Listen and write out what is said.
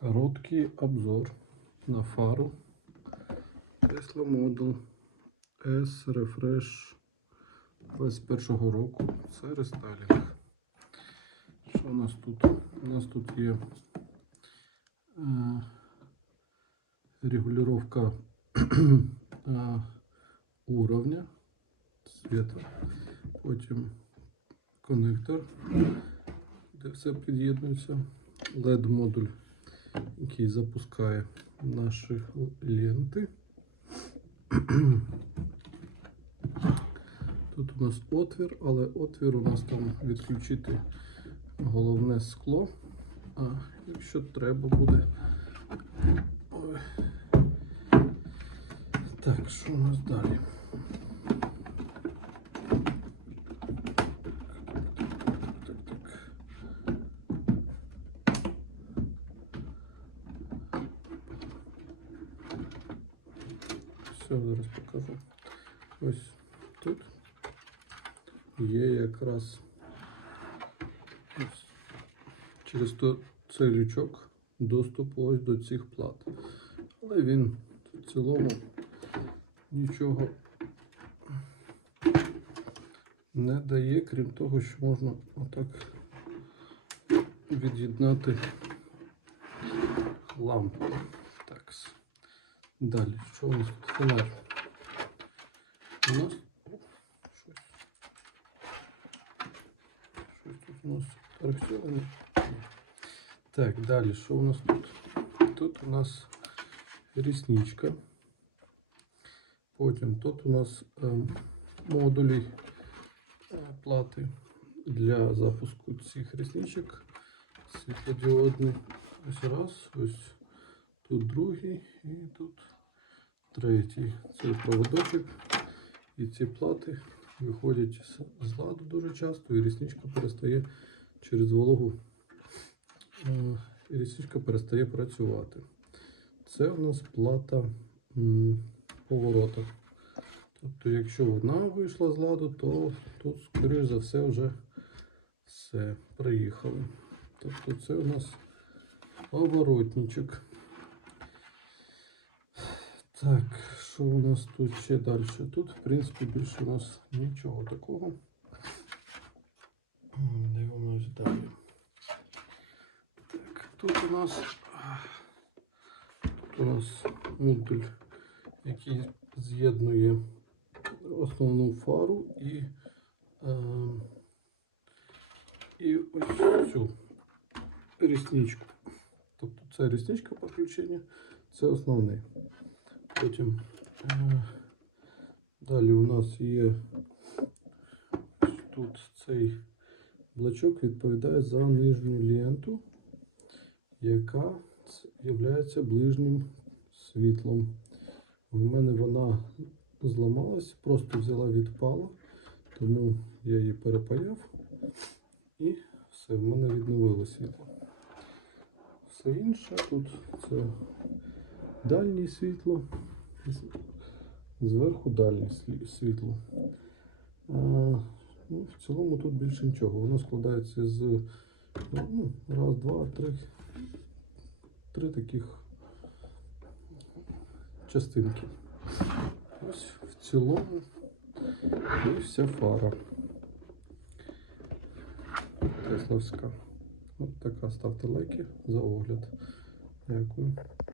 Короткий обзор на фару Tesla Model S Refresh 21 року. Це рестайлінг. Що у нас тут? У нас тут є е, регулювання е, уровня світу. Потім коннектор, де все під'єднується. LED-модуль, який запускає наші ленти. Тут у нас отвір, але отвір у нас там відключити головне скло. А якщо треба буде. Так, що у нас далі? Все, зараз покажу. Ось тут є якраз ось через то цей лючок доступ ось до цих плат. Але він в цілому нічого не дає, крім того, що можна отак від'єднати лампу. Так. Далі, що у нас тут фонарь? У нас О, щось. Щось тут у нас тарахтіло. Так, далі, що у нас тут? Тут у нас рісничка. Потім тут у нас ем, модулі е, плати для запуску цих рісничок. Світлодіодні. Ось раз, ось Тут другий і тут третій. Цей проводочок. І ці плати виходять з, з ладу дуже часто, і рісничка перестає через вологу. е, І рісничка перестає працювати. Це у нас плата поворота. Тобто, якщо вона вийшла з ладу, то тут, скоріш за все, вже все, приїхали. Тобто це у нас поворотничок. Так, що у нас тут ще далі? Тут, в принципі, більше у нас нічого такого. Дивимось далі. Так, тут у нас тут у нас модуль, який з'єднує основну фару і, е, і ось цю рісничку. Тобто це рісничка підключення, це основний. Потім е, далі у нас є тут цей блочок відповідає за нижню ленту, яка є ближнім світлом. У мене вона зламалась, просто взяла відпала, тому я її перепаяв і все, в мене відновило світло. Все інше тут це дальнє світло, зверху дальнє світло. Ну, в цілому тут більше нічого. Воно складається з ну, раз, два, три, три таких частинки. Ось в цілому і вся фара. Тесловська. От така. Ставте лайки за огляд. Дякую.